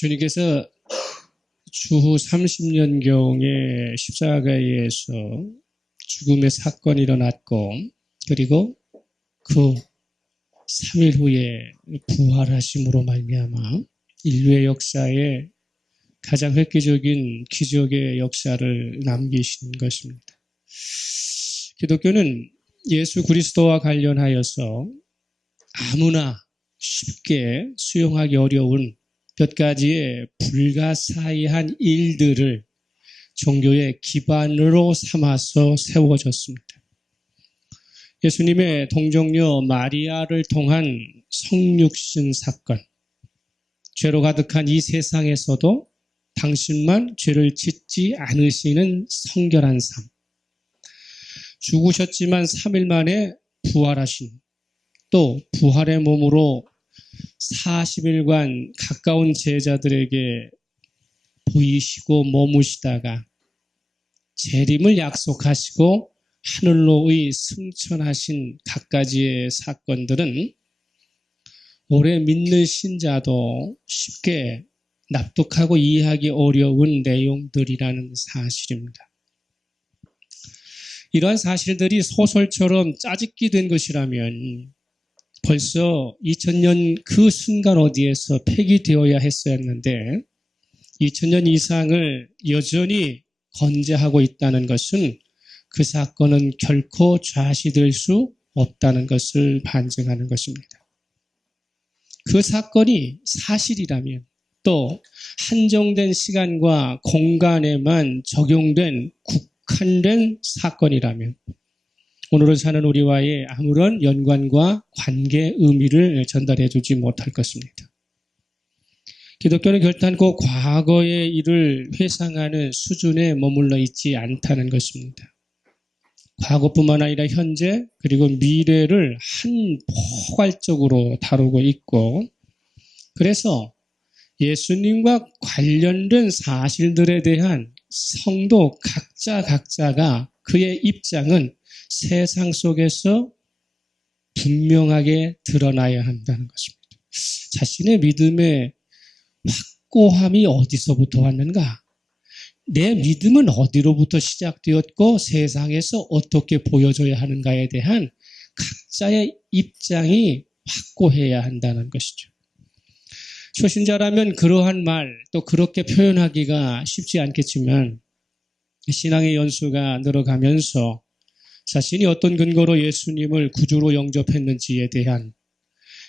주님께서 주후 30년경에 십자가에서 죽음의 사건이 일어났고, 그리고 그 3일 후에 부활하심으로 말미암아 인류의 역사에 가장 획기적인 기적의 역사를 남기신 것입니다. 기독교는 예수 그리스도와 관련하여서 아무나 쉽게 수용하기 어려운 몇 가지의 불가사의한 일들을 종교의 기반으로 삼아서 세워졌습니다. 예수님의 동정녀 마리아를 통한 성육신 사건, 죄로 가득한 이 세상에서도 당신만 죄를 짓지 않으시는 성결한 삶, 죽으셨지만 3일 만에 부활하신, 또 부활의 몸으로 40일간 가까운 제자들에게 보이시고 머무시다가 재림을 약속하시고 하늘로의 승천하신 갖가지의 사건들은 오래 믿는 신자도 쉽게 납득하고 이해하기 어려운 내용들이라는 사실입니다. 이러한 사실들이 소설처럼 짜집기 된 것이라면 벌써 2000년 그 순간 어디에서 폐기되어야 했었는데 2000년 이상을 여전히 건재하고 있다는 것은 그 사건은 결코 좌시될 수 없다는 것을 반증하는 것입니다. 그 사건이 사실이라면, 또 한정된 시간과 공간에만 적용된 국한된 사건이라면 오늘을 사는 우리와의 아무런 연관과 관계 의미를 전달해 주지 못할 것입니다. 기독교는 결단코 과거의 일을 회상하는 수준에 머물러 있지 않다는 것입니다. 과거뿐만 아니라 현재 그리고 미래를 한 포괄적으로 다루고 있고, 그래서 예수님과 관련된 사실들에 대한 성도 각자가 그의 입장은 세상 속에서 분명하게 드러나야 한다는 것입니다. 자신의 믿음의 확고함이 어디서부터 왔는가? 내 믿음은 어디로부터 시작되었고 세상에서 어떻게 보여져야 하는가에 대한 각자의 입장이 확고해야 한다는 것이죠. 초신자라면 그러한 말, 또 그렇게 표현하기가 쉽지 않겠지만 신앙의 연수가 늘어가면서 자신이 어떤 근거로 예수님을 구주로 영접했는지에 대한,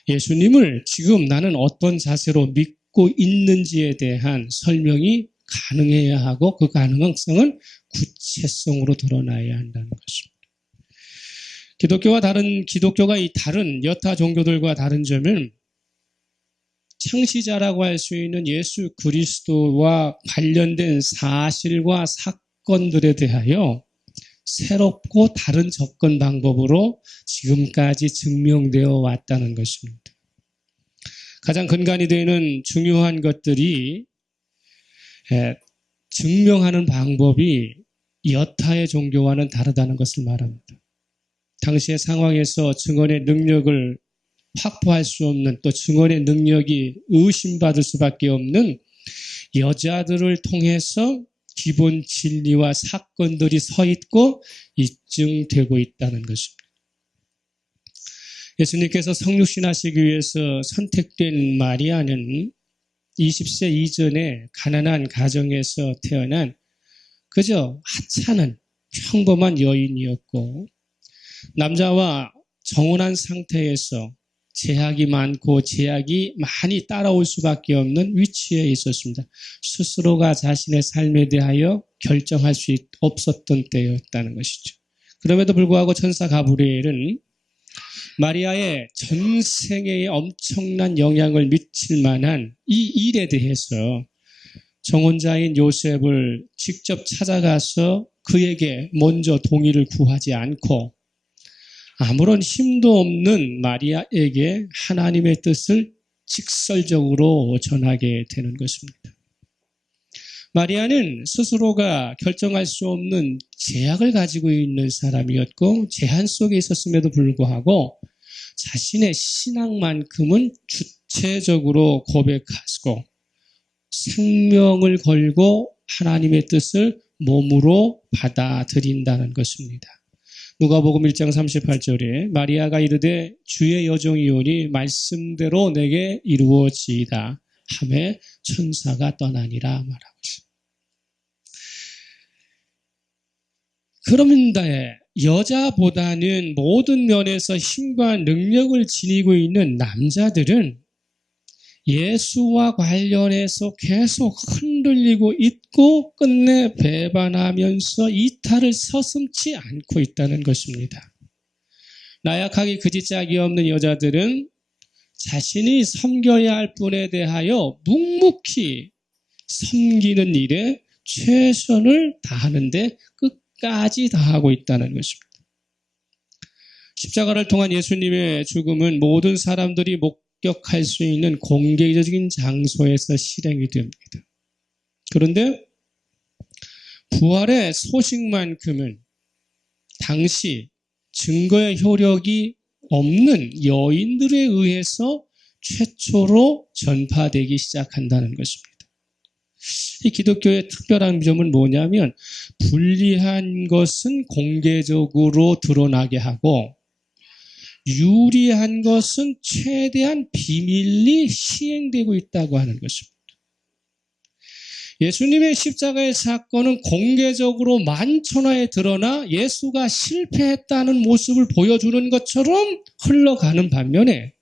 예수님을 지금 나는 어떤 자세로 믿고 있는지에 대한 설명이 가능해야 하고, 그 가능성은 구체성으로 드러나야 한다는 것입니다. 기독교가 이 다른 여타 종교들과 다른 점은 창시자라고 할 수 있는 예수 그리스도와 관련된 사실과 사건들에 대하여 새롭고 다른 접근 방법으로 지금까지 증명되어 왔다는 것입니다. 가장 근간이 되는 중요한 것들이 증명하는 방법이 여타의 종교와는 다르다는 것을 말합니다. 당시의 상황에서 증언의 능력을 확보할 수 없는, 또 증언의 능력이 의심받을 수밖에 없는 여자들을 통해서 기본 진리와 사건들이 서 있고 입증되고 있다는 것입니다. 예수님께서 성육신하시기 위해서 선택된 마리아는 20세 이전에 가난한 가정에서 태어난 그저 하찮은 평범한 여인이었고, 남자와 정혼한 상태에서 제약이 많고 제약이 많이 따라올 수밖에 없는 위치에 있었습니다. 스스로가 자신의 삶에 대하여 결정할 수 없었던 때였다는 것이죠. 그럼에도 불구하고 천사 가브리엘은 마리아의 전생에 엄청난 영향을 미칠 만한 이 일에 대해서 정혼자인 요셉을 직접 찾아가서 그에게 먼저 동의를 구하지 않고 아무런 힘도 없는 마리아에게 하나님의 뜻을 직설적으로 전하게 되는 것입니다. 마리아는 스스로가 결정할 수 없는 제약을 가지고 있는 사람이었고, 제한 속에 있었음에도 불구하고 자신의 신앙만큼은 주체적으로 고백하시고 생명을 걸고 하나님의 뜻을 몸으로 받아들인다는 것입니다. 누가복음 1장 38절에 마리아가 이르되 주의 여종이오니 말씀대로 내게 이루어지이다 하매 천사가 떠나니라 말하고 있습니다. 그런데 여자보다는 모든 면에서 힘과 능력을 지니고 있는 남자들은 예수와 관련해서 계속 흔들리고 있고 끝내 배반하면서 이탈을 서슴지 않고 있다는 것입니다. 나약하기 그지짝이 없는 여자들은 자신이 섬겨야 할 분에 대하여 묵묵히 섬기는 일에 최선을 다하는데 끝까지 다하고 있다는 것입니다. 십자가를 통한 예수님의 죽음은 모든 사람들이 목격할 수 있는 공개적인 장소에서 실행이 됩니다. 그런데 부활의 소식만큼은 당시 증거의 효력이 없는 여인들에 의해서 최초로 전파되기 시작한다는 것입니다. 이 기독교의 특별한 점은 뭐냐면 불리한 것은 공개적으로 드러나게 하고 유리한 것은 최대한 비밀리 시행되고 있다고 하는 것입니다. 예수님의 십자가의 사건은 공개적으로 만천하에 드러나 예수가 실패했다는 모습을 보여주는 것처럼 흘러가는 반면에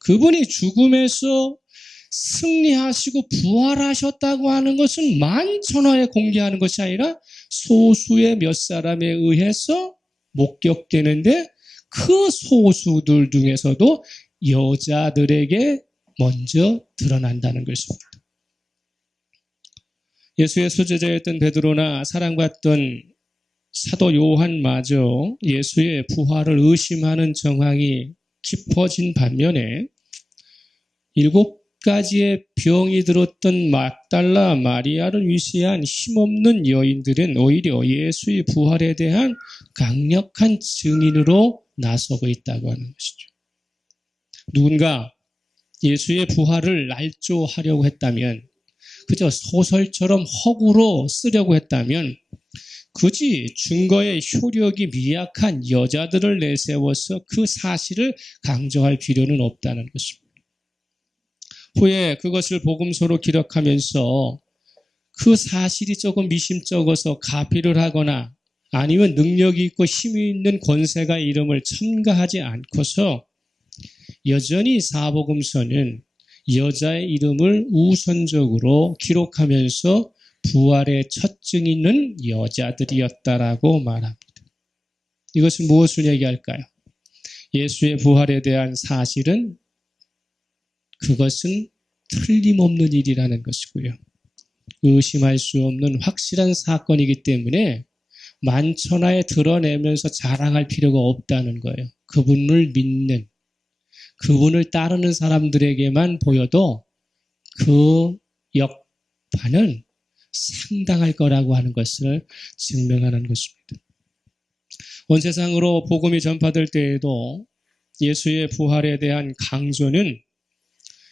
그분이 죽음에서 승리하시고 부활하셨다고 하는 것은 만천하에 공개하는 것이 아니라 소수의 몇 사람에 의해서 목격되는데 그 소수들 중에서도 여자들에게 먼저 드러난다는 것입니다. 예수의 수제자였던 베드로나 사랑받던 사도 요한마저 예수의 부활을 의심하는 정황이 깊어진 반면에 7가지의 병이 들었던 막달라 마리아를 위시한 힘없는 여인들은 오히려 예수의 부활에 대한 강력한 증인으로 나서고 있다고 하는 것이죠. 누군가 예수의 부활을 날조하려고 했다면, 그저 소설처럼 허구로 쓰려고 했다면 굳이 증거의 효력이 미약한 여자들을 내세워서 그 사실을 강조할 필요는 없다는 것입니다. 후에 그것을 복음서로 기록하면서 그 사실이 조금 미심쩍어서 가피를 하거나 아니면 능력이 있고 힘이 있는 권세가 이름을 첨가하지 않고서 여전히 사복음서는 여자의 이름을 우선적으로 기록하면서 부활의 첫 증인은 여자들이었다라고 말합니다. 이것은 무엇을 얘기할까요? 예수의 부활에 대한 사실은 그것은 틀림없는 일이라는 것이고요. 의심할 수 없는 확실한 사건이기 때문에 만천하에 드러내면서 자랑할 필요가 없다는 거예요. 그분을 믿는, 그분을 따르는 사람들에게만 보여도 그 역파는 상당할 거라고 하는 것을 증명하는 것입니다. 온 세상으로 복음이 전파될 때에도 예수의 부활에 대한 강조는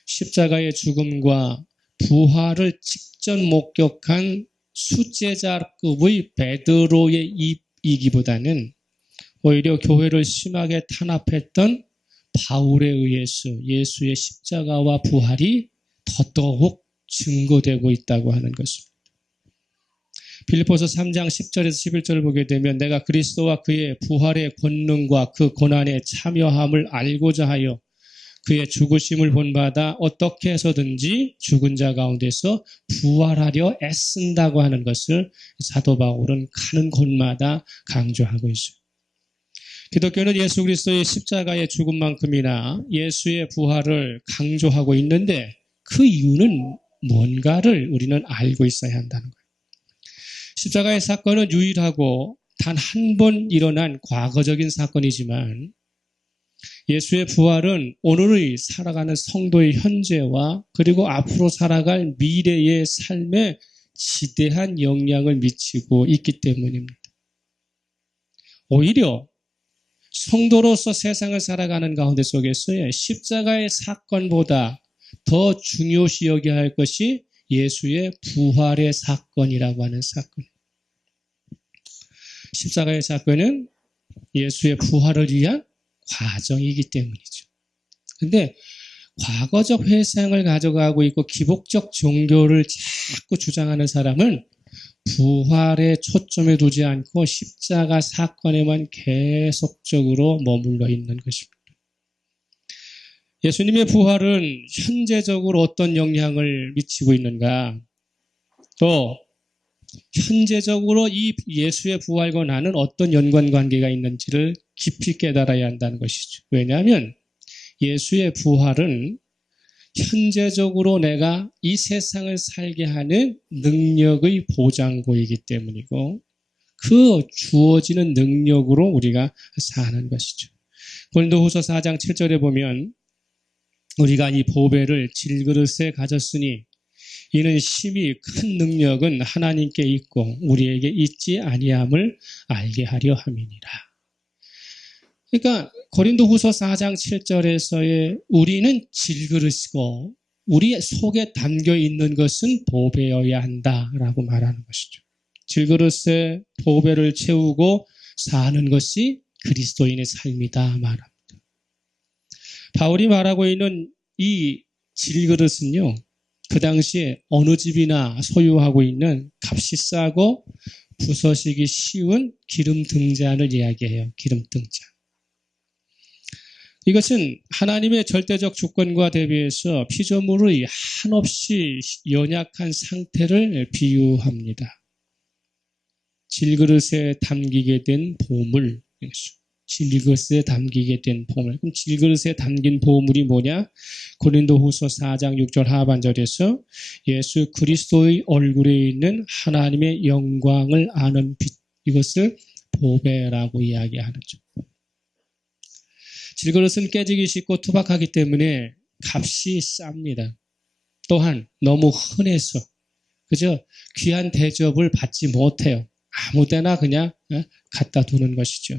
십자가의 죽음과 부활을 직접 목격한 수제자급의 베드로의 입이기보다는 오히려 교회를 심하게 탄압했던 바울에 의해서 예수의 십자가와 부활이 더더욱 증거되고 있다고 하는 것입니다. 빌립보서 3장 10절에서 11절을 보게 되면 내가 그리스도와 그의 부활의 권능과 그 고난에 참여함을 알고자 하여 그의 죽으심을 본받아 어떻게 해서든지 죽은 자 가운데서 부활하려 애쓴다고 하는 것을 사도 바울은 가는 곳마다 강조하고 있어요. 기독교는 예수 그리스도의 십자가의 죽음만큼이나 예수의 부활을 강조하고 있는데 그 이유는 뭔가를 우리는 알고 있어야 한다는 거예요. 십자가의 사건은 유일하고 단 한 번 일어난 과거적인 사건이지만 예수의 부활은 오늘의 살아가는 성도의 현재와 그리고 앞으로 살아갈 미래의 삶에 지대한 영향을 미치고 있기 때문입니다. 오히려 성도로서 세상을 살아가는 가운데 속에서의 십자가의 사건보다 더 중요시 여겨야 할 것이 예수의 부활의 사건이라고 하는 사건. 십자가의 사건은 예수의 부활을 위한 과정이기 때문이죠. 근데 과거적 회상을 가져가고 있고 기복적 종교를 자꾸 주장하는 사람은 부활에 초점에 두지 않고 십자가 사건에만 계속적으로 머물러 있는 것입니다. 예수님의 부활은 현재적으로 어떤 영향을 미치고 있는가? 또 현재적으로 이 예수의 부활과 나는 어떤 연관관계가 있는지를 깊이 깨달아야 한다는 것이죠. 왜냐하면 예수의 부활은 현재적으로 내가 이 세상을 살게 하는 능력의 보장고이기 때문이고 그 주어지는 능력으로 우리가 사는 것이죠. 고린도후서 4장 7절에 보면 우리가 이 보배를 질그릇에 가졌으니 이는 심히 큰 능력은 하나님께 있고 우리에게 있지 아니함을 알게 하려 함이니라. 그러니까 고린도후서 4장 7절에서의 우리는 질그릇이고 우리 속에 담겨 있는 것은 보배여야 한다라고 말하는 것이죠. 질그릇에 보배를 채우고 사는 것이 그리스도인의 삶이다 말합니다. 바울이 말하고 있는 이 질그릇은요, 그 당시에 어느 집이나 소유하고 있는 값이 싸고 부서지기 쉬운 기름 등잔을 이야기해요. 기름 등잔. 이것은 하나님의 절대적 주권과 대비해서 피조물의 한없이 연약한 상태를 비유합니다. 질그릇에 담기게 된 보물, 질그릇에 담기게 된 보물. 그럼 질그릇에 담긴 보물이 뭐냐? 고린도후서 4장 6절 하반절에서 예수 그리스도의 얼굴에 있는 하나님의 영광을 아는 빛, 이것을 보배라고 이야기하죠. 질그릇은 깨지기 쉽고 투박하기 때문에 값이 쌉니다. 또한 너무 흔해서 그저 귀한 대접을 받지 못해요. 아무데나 그냥 갖다 두는 것이죠.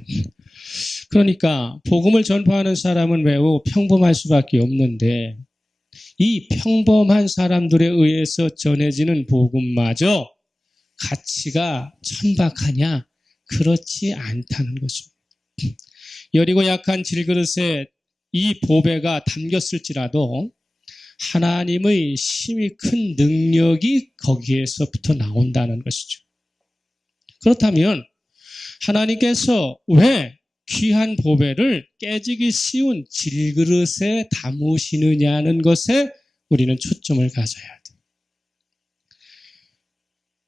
그러니까 복음을 전파하는 사람은 매우 평범할 수밖에 없는데 이 평범한 사람들에 의해서 전해지는 복음마저 가치가 천박하냐? 그렇지 않다는 것입니다. 여리고 약한 질그릇에 이 보배가 담겼을지라도 하나님의 심히 큰 능력이 거기에서부터 나온다는 것이죠. 그렇다면 하나님께서 왜 귀한 보배를 깨지기 쉬운 질그릇에 담으시느냐는 것에 우리는 초점을 가져야 돼요.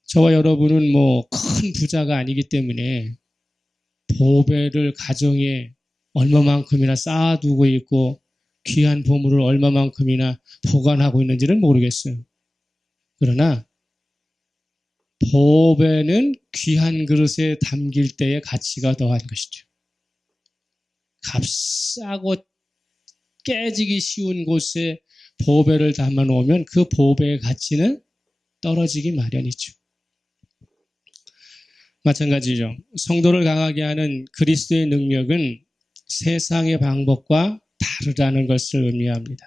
저와 여러분은 큰 부자가 아니기 때문에 보배를 가정에 얼마만큼이나 쌓아두고 있고 귀한 보물을 얼마만큼이나 보관하고 있는지는 모르겠어요. 그러나 보배는 귀한 그릇에 담길 때의 가치가 더한 것이죠. 값싸고 깨지기 쉬운 곳에 보배를 담아놓으면 그 보배의 가치는 떨어지기 마련이죠. 마찬가지죠. 성도를 강하게 하는 그리스도의 능력은 세상의 방법과 다르다는 것을 의미합니다.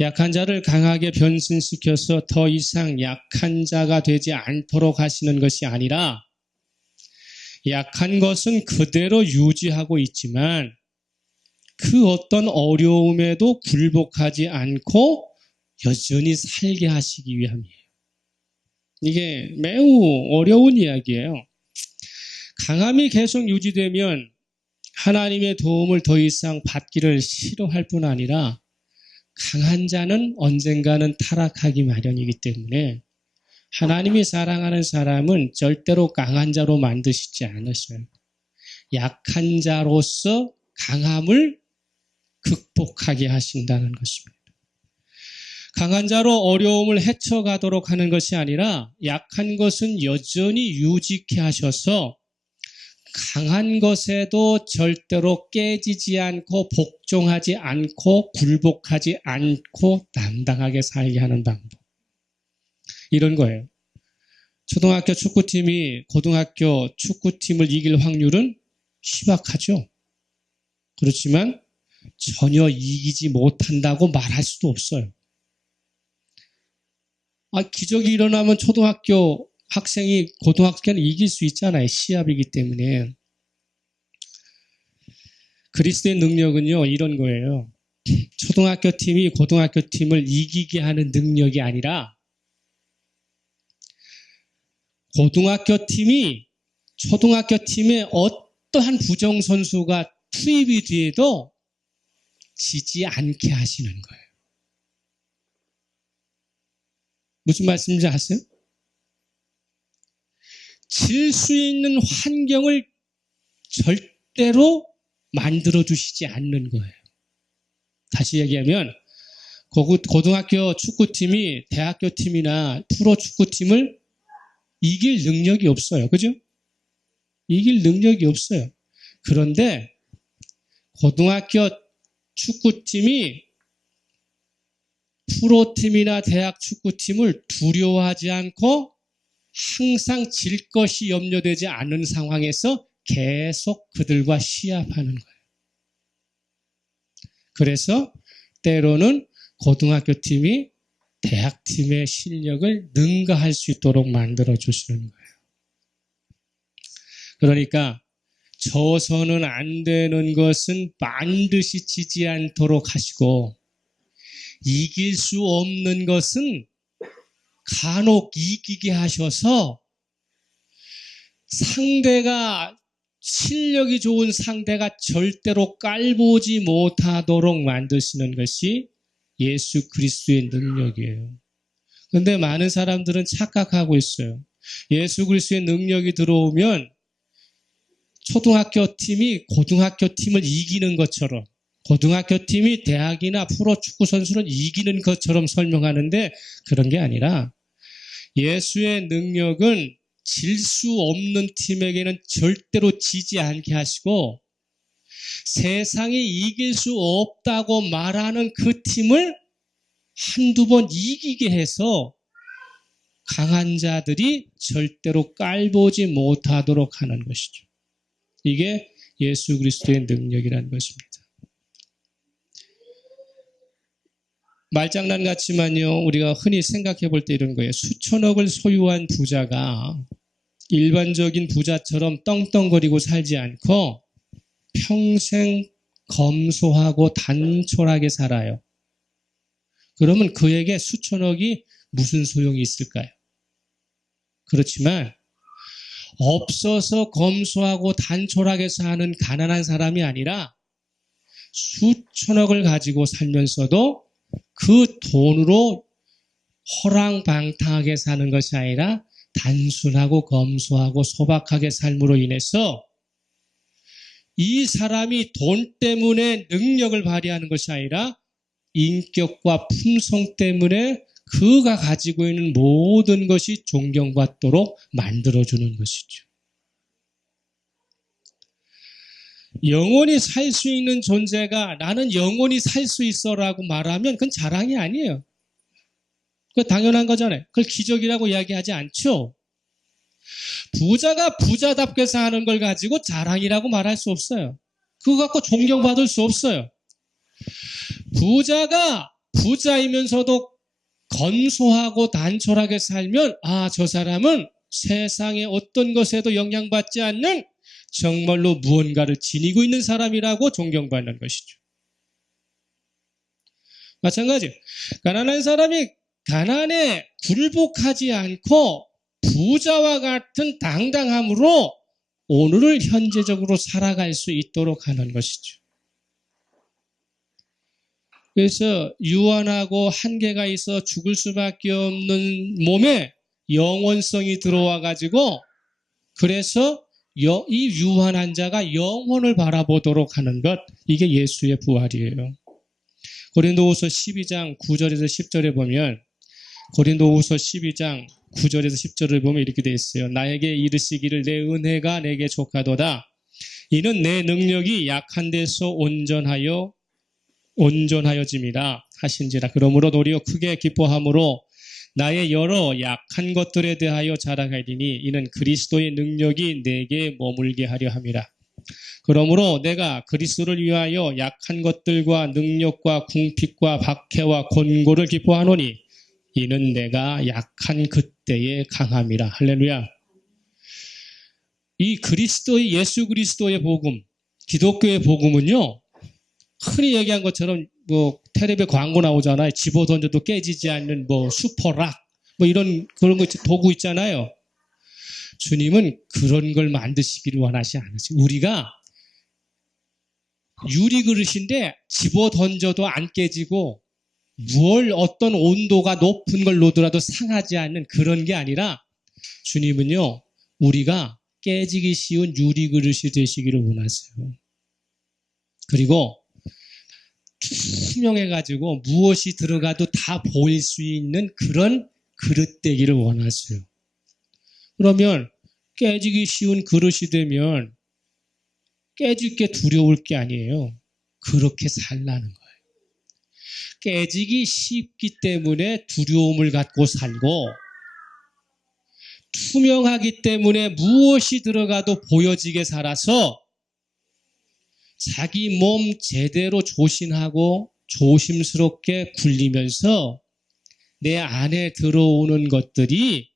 약한 자를 강하게 변신시켜서 더 이상 약한 자가 되지 않도록 하시는 것이 아니라 약한 것은 그대로 유지하고 있지만 그 어떤 어려움에도 굴복하지 않고 여전히 살게 하시기 위함이에요. 이게 매우 어려운 이야기예요. 강함이 계속 유지되면 하나님의 도움을 더 이상 받기를 싫어할 뿐 아니라 강한 자는 언젠가는 타락하기 마련이기 때문에 하나님이 사랑하는 사람은 절대로 강한 자로 만드시지 않으셔요. 약한 자로서 강함을 극복하게 하신다는 것입니다. 강한 자로 어려움을 헤쳐가도록 하는 것이 아니라 약한 것은 여전히 유지케 하셔서 강한 것에도 절대로 깨지지 않고 복종하지 않고 굴복하지 않고 당당하게 살게 하는 방법. 이런 거예요. 초등학교 축구팀이 고등학교 축구팀을 이길 확률은 희박하죠. 그렇지만 전혀 이기지 못한다고 말할 수도 없어요. 기적이 일어나면 초등학교 학생이 고등학교는 이길 수 있잖아요. 시합이기 때문에. 그리스도의 능력은요, 이런 거예요. 초등학교 팀이 고등학교 팀을 이기게 하는 능력이 아니라 고등학교 팀이 초등학교 팀에 어떠한 부정선수가 투입이 돼도 지지 않게 하시는 거예요. 무슨 말씀인지 아세요? 질 수 있는 환경을 절대로 만들어 주시지 않는 거예요. 다시 얘기하면 고등학교 축구팀이 대학교 팀이나 프로 축구팀을 이길 능력이 없어요. 그죠? 이길 능력이 없어요. 그런데 고등학교 축구팀이 프로팀이나 대학 축구팀을 두려워하지 않고 항상 질 것이 염려되지 않는 상황에서 계속 그들과 시합하는 거예요. 그래서 때로는 고등학교 팀이 대학 팀의 실력을 능가할 수 있도록 만들어 주시는 거예요. 그러니까 져서는 안 되는 것은 반드시 지지 않도록 하시고 이길 수 없는 것은 간혹 이기게 하셔서 상대가 실력이 좋은 상대가 절대로 깔보지 못하도록 만드시는 것이 예수 그리스도의 능력이에요. 그런데 많은 사람들은 착각하고 있어요. 예수 그리스도의 능력이 들어오면 초등학교 팀이 고등학교 팀을 이기는 것처럼 고등학교 팀이 대학이나 프로 축구 선수를 이기는 것처럼 설명하는데 그런 게 아니라 예수의 능력은 질 수 없는 팀에게는 절대로 지지 않게 하시고 세상이 이길 수 없다고 말하는 그 팀을 한두 번 이기게 해서 강한 자들이 절대로 깔보지 못하도록 하는 것이죠. 이게 예수 그리스도의 능력이라는 것입니다. 말장난 같지만요, 우리가 흔히 생각해 볼 때 이런 거예요. 수천억을 소유한 부자가 일반적인 부자처럼 떵떵거리고 살지 않고 평생 검소하고 단촐하게 살아요. 그러면 그에게 수천억이 무슨 소용이 있을까요? 그렇지만 없어서 검소하고 단촐하게 사는 가난한 사람이 아니라 수천억을 가지고 살면서도 그 돈으로 호랑방탕하게 사는 것이 아니라 단순하고 검소하고 소박하게 삶으로 인해서 이 사람이 돈 때문에 능력을 발휘하는 것이 아니라 인격과 품성 때문에 그가 가지고 있는 모든 것이 존경받도록 만들어주는 것이죠. 영원히 살 수 있는 존재가 나는 영원히 살 수 있어라고 말하면 그건 자랑이 아니에요. 그거 당연한 거잖아요. 그걸 기적이라고 이야기하지 않죠. 부자가 부자답게 사는 걸 가지고 자랑이라고 말할 수 없어요. 그거 갖고 존경받을 수 없어요. 부자가 부자이면서도 검소하고 단촐하게 살면 저 사람은 세상의 어떤 것에도 영향받지 않는 정말로 무언가를 지니고 있는 사람이라고 존경받는 것이죠. 마찬가지, 가난한 사람이 가난에 굴복하지 않고 부자와 같은 당당함으로 오늘을 현재적으로 살아갈 수 있도록 하는 것이죠. 그래서 유한하고 한계가 있어 죽을 수밖에 없는 몸에 영원성이 들어와 가지고 그래서 이 유한한 자가 영혼을 바라보도록 하는 것, 이게 예수의 부활이에요. 고린도후서 12장 9절에서 10절에 보면 고린도후서 12장 9절에서 10절을 보면 이렇게 되어 있어요. 나에게 이르시기를 내 은혜가 내게 족하도다. 이는 내 능력이 약한 데서 온전하여짐이라 하신지라. 그러므로 도리어 크게 기뻐함으로 나의 여러 약한 것들에 대하여 자랑하리니 이는 그리스도의 능력이 내게 머물게 하려 함이라. 그러므로 내가 그리스도를 위하여 약한 것들과 능력과 궁핍과 박해와 곤고를 기뻐하노니 이는 내가 약한 그때의 강함이라. 할렐루야. 이 그리스도의 예수 그리스도의 복음, 기독교의 복음은요, 흔히 얘기한 것처럼 뭐 텔레비에 광고 나오잖아요. 집어 던져도 깨지지 않는 뭐 슈퍼락 뭐 이런 그런 거 도구 있잖아요. 주님은 그런 걸 만드시기를 원하지 않으세요. 우리가 유리 그릇인데 집어 던져도 안 깨지고 어떤 온도가 높은 걸 놓더라도 상하지 않는 그런 게 아니라 주님은요, 우리가 깨지기 쉬운 유리 그릇이 되시기를 원하세요. 그리고 투명해가지고 무엇이 들어가도 다 보일 수 있는 그런 그릇 되기를 원하세요. 그러면 깨지기 쉬운 그릇이 되면 깨질 게 두려울 게 아니에요. 그렇게 살라는 거예요. 깨지기 쉽기 때문에 두려움을 갖고 살고, 투명하기 때문에 무엇이 들어가도 보여지게 살아서 자기 몸 제대로 조심하고 조심스럽게 굴리면서 내 안에 들어오는 것들이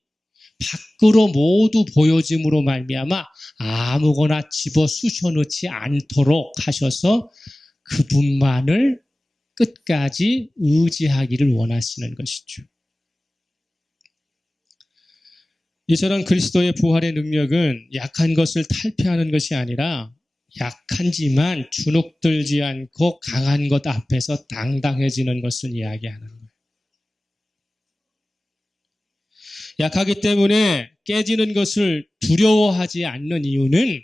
밖으로 모두 보여짐으로 말미암아 아무거나 집어 쑤셔넣지 않도록 하셔서 그분만을 끝까지 의지하기를 원하시는 것이죠. 이처럼 그리스도의 부활의 능력은 약한 것을 탈피하는 것이 아니라 약한지만 주눅들지 않고 강한 것 앞에서 당당해지는 것을 이야기하는 거예요. 약하기 때문에 깨지는 것을 두려워하지 않는 이유는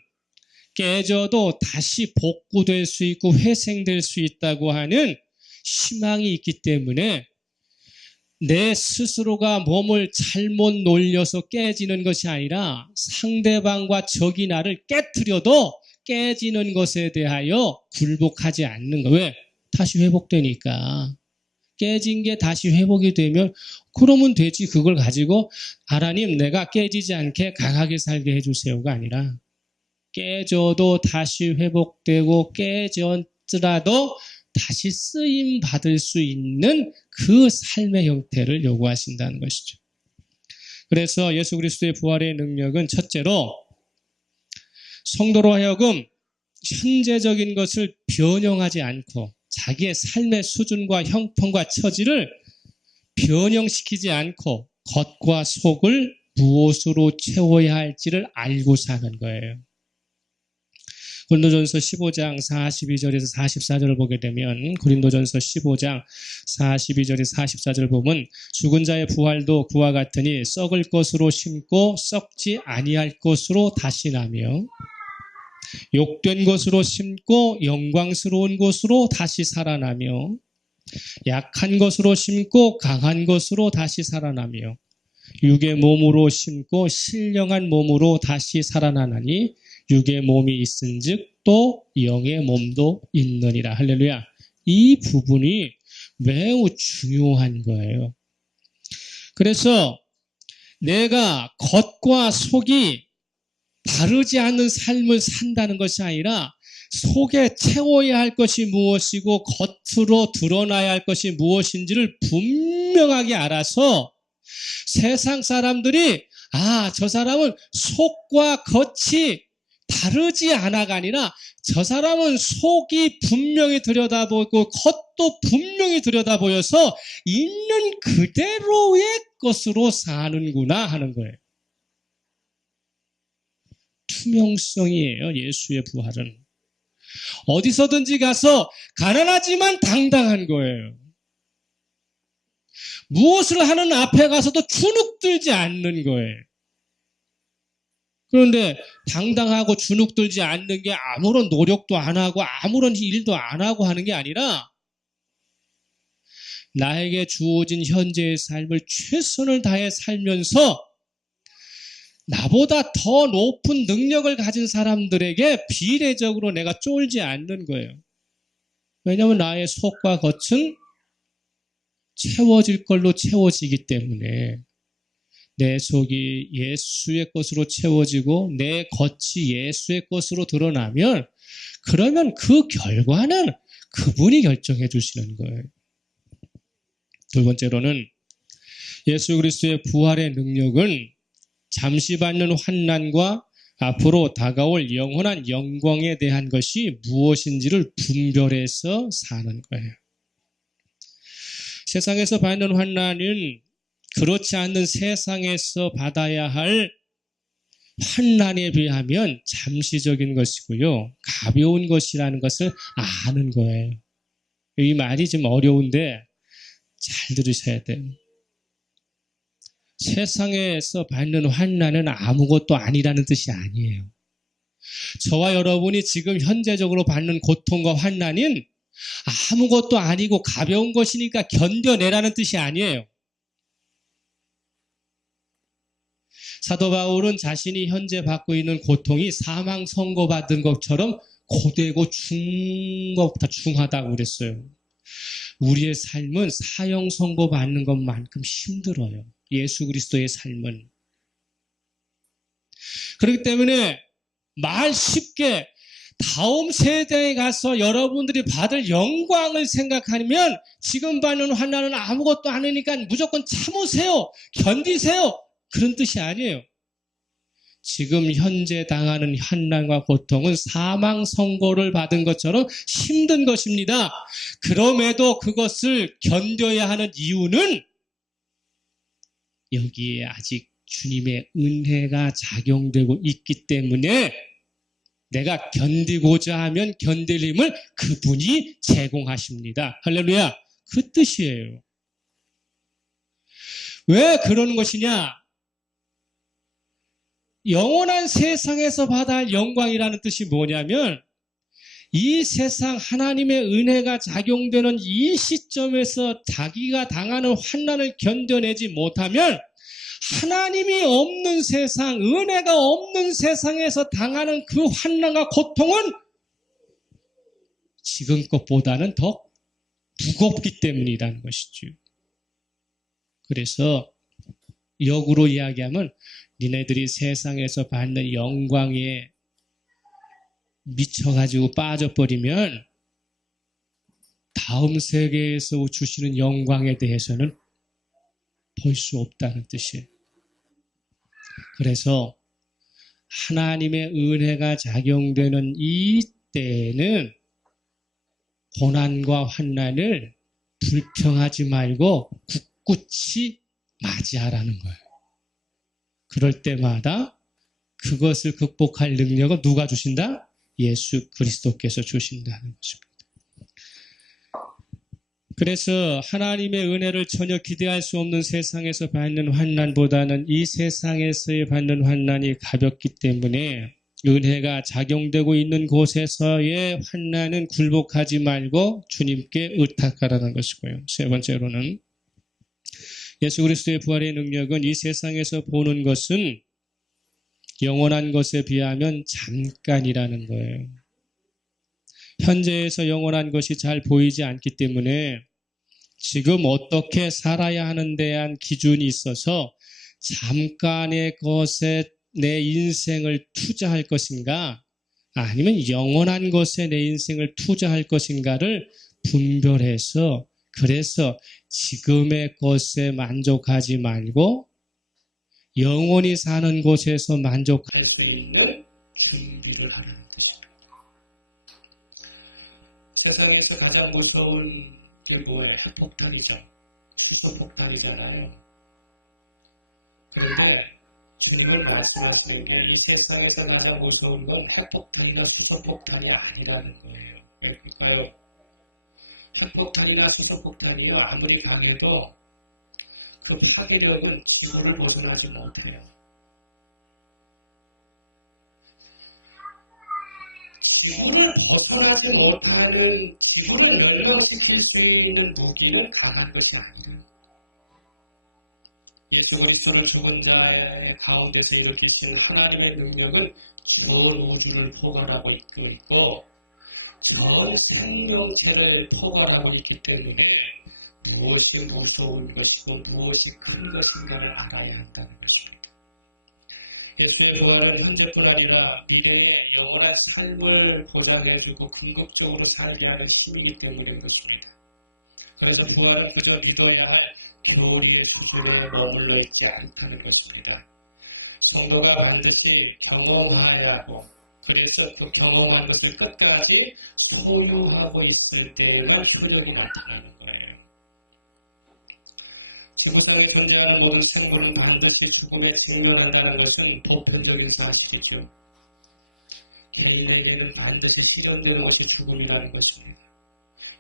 깨져도 다시 복구될 수 있고 회생될 수 있다고 하는 희망이 있기 때문에 내 스스로가 몸을 잘못 놀려서 깨지는 것이 아니라 상대방과 적이 나를 깨트려도 깨지는 것에 대하여 굴복하지 않는 거예요. 왜? 다시 회복되니까. 깨진 게 다시 회복이 되면 그러면 되지. 그걸 가지고 하나님 내가 깨지지 않게 강하게 살게 해주세요가 아니라 깨져도 다시 회복되고 깨졌더라도 다시 쓰임 받을 수 있는 그 삶의 형태를 요구하신다는 것이죠. 그래서 예수 그리스도의 부활의 능력은 첫째로 성도로 하여금 현재적인 것을 변형하지 않고 자기의 삶의 수준과 형편과 처지를 변형시키지 않고 겉과 속을 무엇으로 채워야 할지를 알고 사는 거예요. 고린도전서 15장 42절에서 44절을 보게 되면 고린도전서 15장 42절에서 44절을 보면 죽은 자의 부활도 그와 같으니 썩을 것으로 심고 썩지 아니할 것으로 다시 나며 욕된 것으로 심고 영광스러운 것으로 다시 살아나며 약한 것으로 심고 강한 것으로 다시 살아나며 육의 몸으로 심고 신령한 몸으로 다시 살아나나니 육의 몸이 있은즉 또 영의 몸도 있느니라. 할렐루야. 이 부분이 매우 중요한 거예요. 그래서 내가 겉과 속이 다르지 않는 삶을 산다는 것이 아니라 속에 채워야 할 것이 무엇이고 겉으로 드러나야 할 것이 무엇인지를 분명하게 알아서 세상 사람들이 저 사람은 속과 겉이 다르지 않아가 아니라 저 사람은 속이 분명히 들여다보고 겉도 분명히 들여다보여서 있는 그대로의 것으로 사는구나 하는 거예요. 투명성이에요. 예수의 부활은. 어디서든지 가서 가난하지만 당당한 거예요. 무엇을 하는 앞에 가서도 주눅들지 않는 거예요. 그런데 당당하고 주눅들지 않는 게 아무런 노력도 안 하고 아무런 일도 안 하고 하는 게 아니라 나에게 주어진 현재의 삶을 최선을 다해 살면서 나보다 더 높은 능력을 가진 사람들에게 비례적으로 내가 쫄지 않는 거예요. 왜냐하면 나의 속과 겉은 채워질 걸로 채워지기 때문에 내 속이 예수의 것으로 채워지고 내 겉이 예수의 것으로 드러나면 그러면 그 결과는 그분이 결정해 주시는 거예요. 두 번째로는 예수 그리스도의 부활의 능력은 잠시 받는 환난과 앞으로 다가올 영원한 영광에 대한 것이 무엇인지를 분별해서 사는 거예요. 세상에서 받는 환난은 그렇지 않는 세상에서 받아야 할 환난에 비하면 잠시적인 것이고요. 가벼운 것이라는 것을 아는 거예요. 이 말이 좀 어려운데 잘 들으셔야 돼요. 세상에서 받는 환난은 아무것도 아니라는 뜻이 아니에요. 저와 여러분이 지금 현재적으로 받는 고통과 환난은 아무것도 아니고 가벼운 것이니까 견뎌내라는 뜻이 아니에요. 사도 바울은 자신이 현재 받고 있는 고통이 사망 선고받은 것처럼 고되고 중하다고 그랬어요. 우리의 삶은 사형 선고받는 것만큼 힘들어요. 예수 그리스도의 삶은. 그렇기 때문에 말 쉽게 다음 세대에 가서 여러분들이 받을 영광을 생각하면 지금 받는 환난은 아무것도 아니니까 무조건 참으세요. 견디세요. 그런 뜻이 아니에요. 지금 현재 당하는 환난과 고통은 사망 선고를 받은 것처럼 힘든 것입니다. 그럼에도 그것을 견뎌야 하는 이유는 여기에 아직 주님의 은혜가 작용되고 있기 때문에 내가 견디고자 하면 견딜 힘을 그분이 제공하십니다. 할렐루야. 그 뜻이에요. 왜 그러는 것이냐? 영원한 세상에서 받아야 할 영광이라는 뜻이 뭐냐면 이 세상 하나님의 은혜가 작용되는 이 시점에서 자기가 당하는 환난을 견뎌내지 못하면 하나님이 없는 세상, 은혜가 없는 세상에서 당하는 그 환난과 고통은 지금 것보다는 더 무겁기 때문이라는 것이죠. 그래서 역으로 이야기하면 니네들이 세상에서 받는 영광에 미쳐가지고 빠져버리면 다음 세계에서 주시는 영광에 대해서는 볼 수 없다는 뜻이에요. 그래서 하나님의 은혜가 작용되는 이 때에는 고난과 환난을 불평하지 말고 굳굳이 맞이하라는 거예요. 그럴 때마다 그것을 극복할 능력은 누가 주신다? 예수 그리스도께서 주신다는 것입니다. 그래서 하나님의 은혜를 전혀 기대할 수 없는 세상에서 받는 환난보다는 이 세상에서의 받는 환난이 가볍기 때문에 은혜가 작용되고 있는 곳에서의 환난은 굴복하지 말고 주님께 의탁하라는 것이고요. 세 번째로는 예수 그리스도의 부활의 능력은 이 세상에서 보는 것은 영원한 것에 비하면 잠깐이라는 거예요. 현재에서 영원한 것이 잘 보이지 않기 때문에 지금 어떻게 살아야 하는 데 대한 기준이 있어서 잠깐의 것에 내 인생을 투자할 것인가 아니면 영원한 것에 내 인생을 투자할 것인가를 분별해서 그래서 지금의 것에 만족하지 말고 영원히 사는 곳에서 만족할 수 있는 준비를 하는 것입니다. 세상에서 가장 무서운 결국은 핵폭탄이죠. 핵폭탄이잖아요. 그런데 주님을 말씀하시기에 이 세상에서 가장 무서운 건 핵폭탄이나 수소폭탄이 아니라는 거예요. 왜일까요? 핵폭탄이나 수소폭탄이요 아무리 강해도 그 파괴력은 지구를 벗어나지 못해요. 지구를 벗어나지 못하는 지구를 멸망시킬 수 있는 무기는 강한 것이 아니에요. 이 죽음처럼 죽은 자의 가운데 제일 빛의 하나님의 능력은 온 우주를 포괄하고 있고 전 생명체를 포괄하고 있기 때문에 무엇이 무서운 것이고 무엇이 큰 것인가를 알아야 한다는 것입니다. 예수의 부활은 현재뿐 아니라 그들의 영원한 삶을 보장해주고 궁극적으로 살게 할 힘이기 때문에 그렇습니다. 그래서 부활은 그저 기도해야 할 부모의 구조에 머물러 있지 않다는 것입니다. 성도가 반드시 경험하여야 하고 그래서 또 경험한 것을 끝까지 소유하고 있을 때에만 소용이 나타나는 거예요. 지구상에 존재하는 모든 생물은 반드시 죽음에 직면한다는 것은 보편적인 사실이죠. 우리에게는 반드시 실현되는 것이 죽음이라는 것입니다.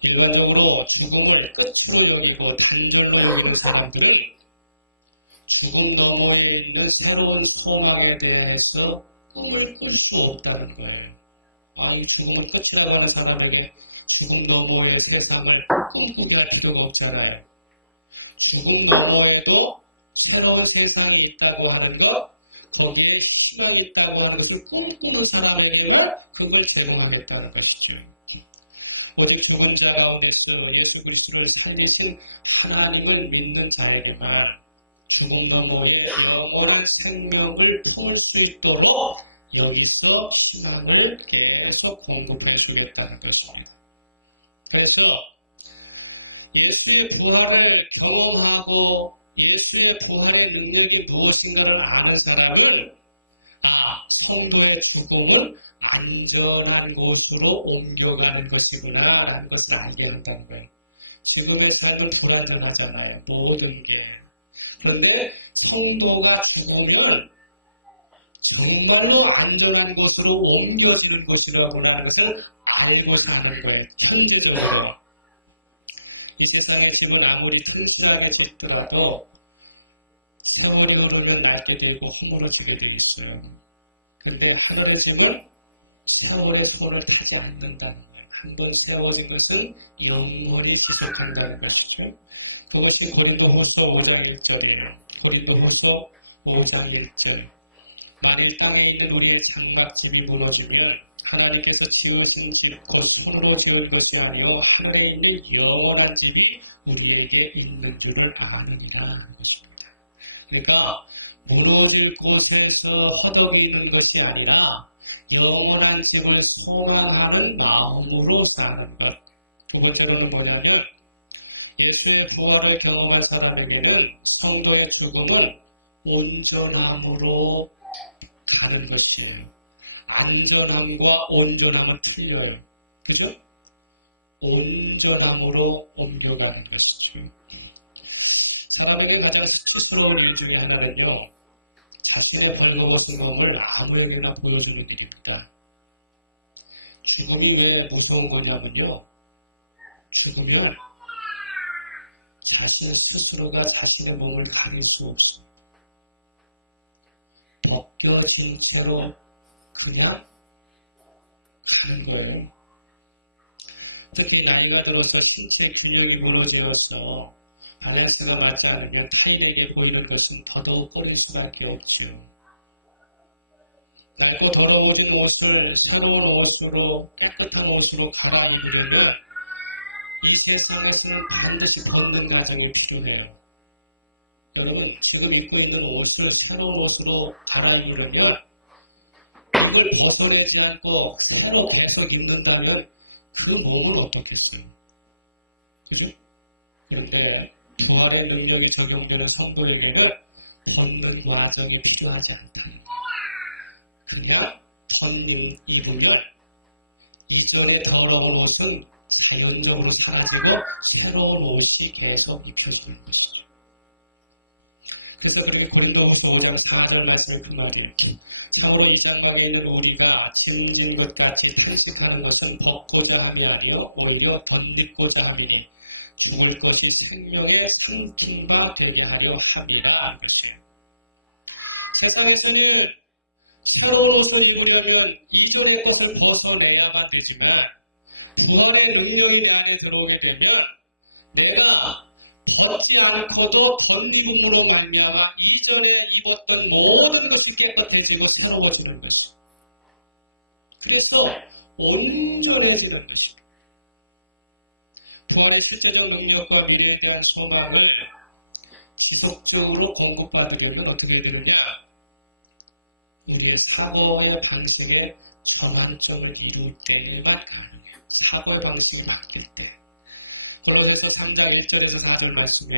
일반적으로 죽음을 끝으로 여기고 단전으로 여기는 사람들은 죽음 너머에 있는 새로운 소망에 대해서 꿈을 꿀 수 없다는 거예요. 아니 죽음을 끝으로 가는 사람에게 죽음 너머의 세상을 꿈꾸게 할 필요가 없잖아요. 죽음 너머에도 새로운 세상이 있다고 하는 것, 거기에 시간이 있다고 하는 그 꿈꾸는 사람에게는 그걸 제공하겠다는 것이죠. 오직 죽은 자 가운데서 예수 그리스도를 살리신 하나님을 믿는 자에게만 죽음 너머에 영원한 생명을 품을 수 있도록 여기서 시간을 계속 공급해 주겠다는 것입니다. 그래서 예수의 부활을 경험하고 예수의 부활의 능력이 무엇인가를 아는 사람은 성도의 죽음은 안전한 곳으로 옮겨가는 것이구나 라는 것을 알게 된다는 거예요. 지금의 삶은 불안정하잖아요. 모든 게. 그런데 성도가 죽으면 정말로 안전한 곳으로 옮겨지는 것이라고 하는 것을 알고 사는 거예요. 현실적으로. 이 세상의 집은 아무리 튼튼하게 있더라도 성원을 낳게 되고 허물어지게 되어 있어요. 그리고 하늘의 집은 성원의 손을 하지 않는다는 거예요. 한번 세워진 것은 영원히 지속한다는 것이죠. 그것이 고린도후서 5장 1절이에요. 고린도후서 5장 1절. 만일 땅에 있는 우리의 장갑집이 무너지면 하나님께서 지어진 집도 손으로 지을 것이 아니라 하늘에 있는 영원한 집이 우리에게 있는 줄을 아느니라 것입니다. 그러니까 무너질 곳에서 허덕이는 것이 아니라 영원한 집을 소망하는 마음으로 사는 것. 두 번째는 뭐냐면 예수의 부활을 경험한 사람에게는 성도의 죽음은 온전함으로 가는 것이에요. 안전함과 온전함을 틀려요. 그죠? 온전함으로 옮겨가는 것이죠. 사람에게 가장 특수한 일 중에 하나는요, 자신의 결과와 경험을 아무에게나 보여주는 일입니다. 죽음이 왜 무서운 거냐면요, 죽으면 자신 스스로가 자신의 몸을 가릴 수 없어. 벗겨진 채로 그냥 가는 거예요. 특히 나이가 들어서 신체 근육이 무너져서 다이어트가 나지 않으면 타인에게 보이는 것은 더더욱 꺼질 수밖에 없죠. 낡고 더러워진 옷을 새로운 옷으로 깨끗한 옷으로 갈아입으려면 이 세상에서는 반드시 걷는 과정이 필요해요. 여러분 지금 입고 있는 옷을 새로운 옷으로 갈아입으려면 이걸 벗어내지 않고 새로 계속 입는다는 그 몸은 어떻겠어요? 그런데 부활의 능력이 적용되는 성도에게는 걷는 과정이 필요하지 않다. 그러나 걷는 이유는 일전의 더러운 옷은 자연적으로 사라지고 새로운 옷이 계속 입혀지는 것이죠. 그래서 우리 고린도후서 5장 4절 말씀을 말해요. 사울 장관에 있는 우리가 증진 것까지 설득하는 것은 벗고자 하는 아니요 오히려 던지고자 하느니 죽을 것이 생명의 상품과 되게 하려 합니다. 세상에서는 새로운 옷을 입으면 이전의 것을 벗어내야만 되지만 부활의 능력이 내 안에 들어오게 되면 내가 벗지 않고도 던짐으로 말미암아 이전에 입었던 모든 것이 깨끗해지고 새로워지는 것이죠. 그래서 온전해지는 것이죠. 부활의 실제적 능력과 미래에 대한 소망을 지속적으로 공급받으려면 어떻게 되느냐? 우리의 사고의 방식에 경한점을 이룰 때에만 가능해요. 사고의 방식이 바뀔 때. 고린도서 3장 1절에서 하는 말씀에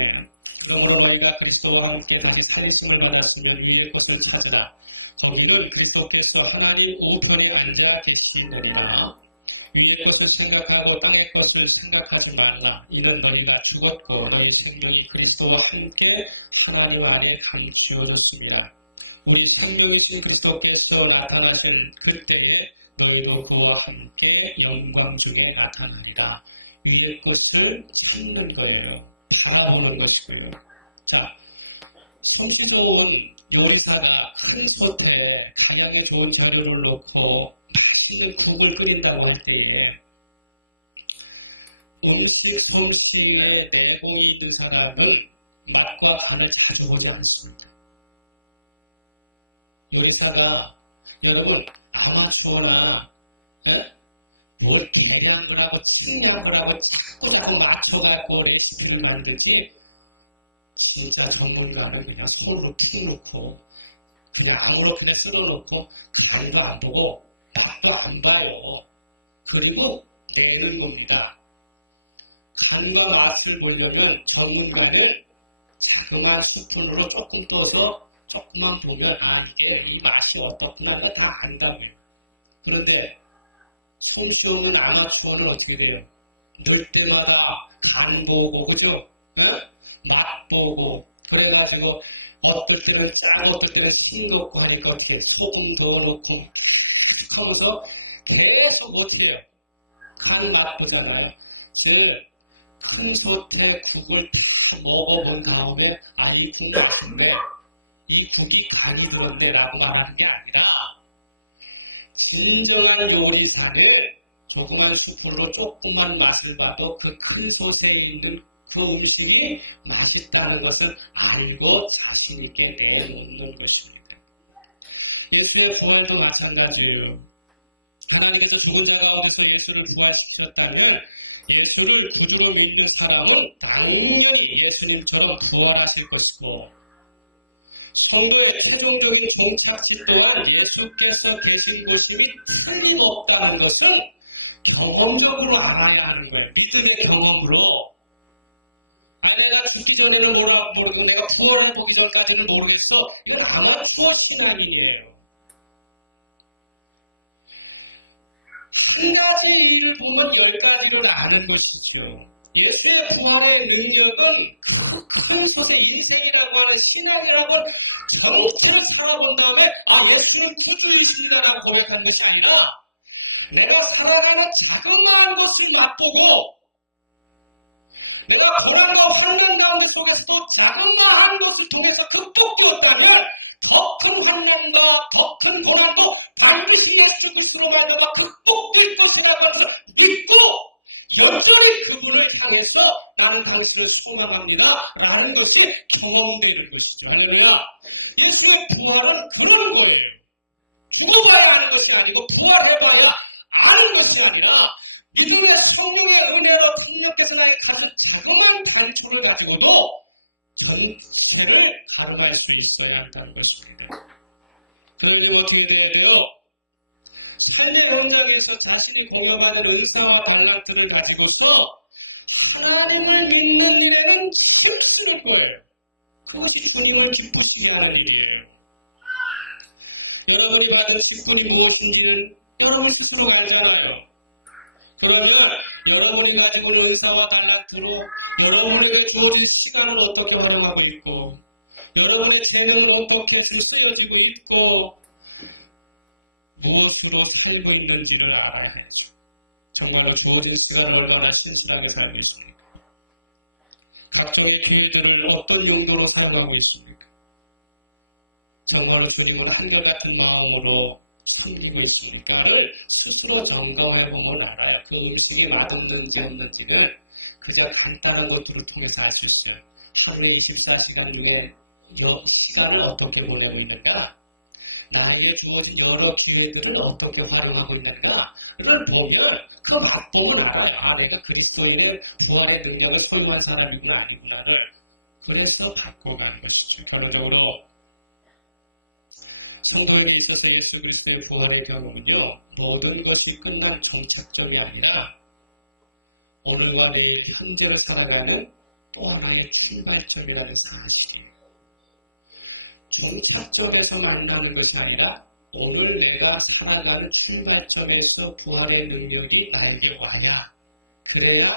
그러므로 너희가 그리스도와 함께 살림을 받았으면 이미 것을 찾으라. 너희는 그리스도께서 하나님 우편에 앉아 계시느니라. 위의 것을 생각하고 땅의 것을 생각하지 말라. 이는 너희가 죽었고 너희 생명이 그리스도와 함께 하나님 안에 감추어지리라. 우리 창조이신 그리스도께서 나타나실 그때에 너희도 그와 함께 영광 중에 나타나리라. 위의 것을 찾는 거예요. 바라보는 것이고요. 자, 성경은 요리사가 그리스도에 가장 좋은 전을 놓고 맛있는 국을 끓이다고 할 때에 음식 솜씨의 내공이 있는 사람은 맛과 간을 다 좋아하지 않습니다. 요리사가 여러분 아마추어나 뭘 대단한 하고 칭찬을 하고 자꾸 나고 맞춰갖고 레시피를 만들지 진짜 전문가는 그냥 손으로 찍어놓고 그냥 아무렇게나 찍어놓고 그 간도 안 보고 맛도 안 봐요. 그리고 계획입니다. 간과 맛을 보려면 전문가는 자그마한 스푼으로 조금 떠서 조금만 보면 이게 이 맛이 어떻구나 다 안다고요. 그런데 손수업을 아마추어는 어떻게 돼요? 볼 때마다 간 보고 그죠? 맛 보고 그래가지고 어떨 때는 짜고 어떨 때는 찌 놓고 하니까 소금 더 넣고 하면서 계속 못해요. 간 맛보잖아요. 큰 솥에 국을 먹어본 다음에 이게 맛인데 이 국이 간이 그런데 라고 말하는 게 아니라 진정한 요리사는 조그만 스푼으로 조금만 맛을 봐도 그 큰 솥에 있는 그 음식이 맛있다는 것을 알고 자신있게 내놓는 것입니다. 예수의 본원도 마찬가지예요. 하나님도 좋은 자가 없어서 예수를 부활시켰다면 예수를 누구로 믿는 사람은 당연히 예수님처럼 부활하실 것이고 성도의 최종적인 종착지 또한 예수께서 되신 곳이 틀림없다는 것은 경험적으로 알아내는 거예요. 믿음의 경험으로. 내가 죽기 전에는 뭐라고 보는데 내가 부활해 보기 전까지는 모르겠어. 이건 아마 추억지날이에요. 한 가지 이유를 보면 10가지로 나눈 것이죠. 예수의 부활의 의미는 큰 속에 이세이라고 하는 신앙이라고 하는 영혼을 살아본 다음에 예수는 투수이시다라고 고백하는 것이 아니라 내가 살아가는 자그마한 것을 맛보고 내가 고난과 환난 가운데 속에서 자그마한 것을 통해서 극복하였다면 더 큰 환난과 더 큰 고난도 반드시 예수 그리스도로 말미암아 극복될 것이라고 하면서 믿고 열심히 그분을 향해서 나는 그리스도를 소망합니다 라는 것이 경험되는 것이죠. 할렐루야. 예수의 부활은 그런 거예요. 부활하는 것이 아니고 부활해봐야 아는 것이 아니라 믿음의 성공의 은혜로 신력해서 나의 자그마한 관심을 가지고도 전체를 가져갈 수 있어야 한다는 것입니다. 그리고 같은 경우에도 하나님의 영역에서 자신이 공경하는 의사와 발라트를 가지고서 하나님을 믿는 일에는 끝을 거예요. 그것이 주님을 기쁘지 않은 일이에요. 여러분이 받은 기쁨이 무엇인지는 여러분 스스로 알잖아요. 그러면 여러분이 가지고 있는 의사와 발라트로 여러분에게 좋은 시간을 어떻게 활용하고 있고 여러분의 재능을 어떻게 쓰여지고 있고 무엇으로 살고 있는지를 알아야죠. 정말 좋은 시간을 얼마나 친실하게 살겠습니까? 각도의 교회를 어떤 용도로 사용하고 있습니까? 정말 주님은 한결같은 마음으로 숨기고 있습니까를 스스로 점검해 보면 알아요. 그 음식이 맛있는지 없는지를 그냥 간단한 것들을 통해서 알 수 있어요. 하루에 24시간 이내 시간을 어떻게 보내는 건가? 나에게 주어진 여러 기회들을 어떻게 활용하고 있는가를 보면 그 맛보면 알아요. 내가 그리스도인의 부활의 능력을 소유한 사람이냐 아닌가를 그래서 갖고 가는 것이죠. 그러므로 성경에 있었던 예수 그리스도의 부활의 경험은요 모든 것이 끝난 종착점이 아니라 오늘과 내일 한절을 살아가는 또 하나의 큰 발전이라는 사실이에요. 사건에서 만나는 것이 아니라 오늘 내가 살아가는 출발점에서 부활의 능력이 나에게 와야 그래야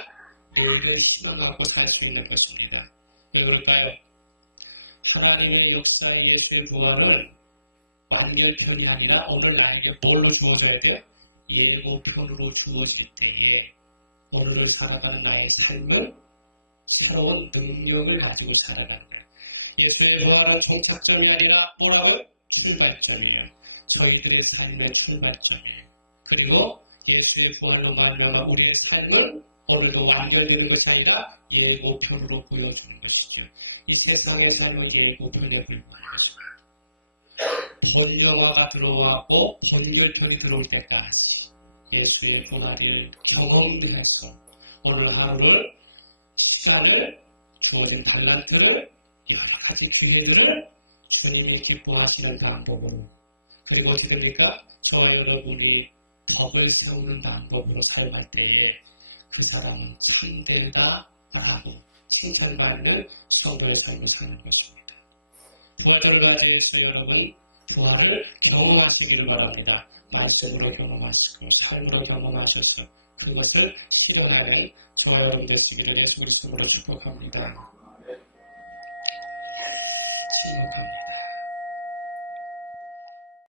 너희를 희망하고 살 수 있는 것입니다. 그러니까요. 하나님의 역사이겠지 부활은 나에게 되는 아니라 오늘 나에게 뭘로 주어져야 돼? 예고편으로 주어질 때에 오늘을 살아가는 나의 삶은 새로운 능력을 가지고 살아간다. 예수님의 부활은 종착점이 아니라 뭐라고요? 출발점이에요. 저희들의 삶의 출발점이에요. 그리고 예수의 부활로 말하는 우리의 삶은 오늘도 완전되는 것이 아니라 예고편으로 보여주는 것이죠. 이 세상에서는 예고편에 불과하죠. 본인과 들어왔고 본인을 들어올 때까지 예수의 부활을 경험해서 오늘 하루를 시간을 교회의 발란점을 여러 가지 기능을 주님이 기뻐하시는 방법으로 그리고 어떻게 됩니까? 저와 여러분이 법을 세우는 방법으로 살아갈 때에 그 사람은 힘들다 라고 칭찬받는 성도의 삶을 사는 것입니다. 부활을 가진 여러분 부활을 경험하시기를 바랍니다. 말씀으로 경험하시고 삶으로 경험하셔서 그것을 실현하는 저와 여러분의 지금의 말씀으로 축복합니다. 기도합니다.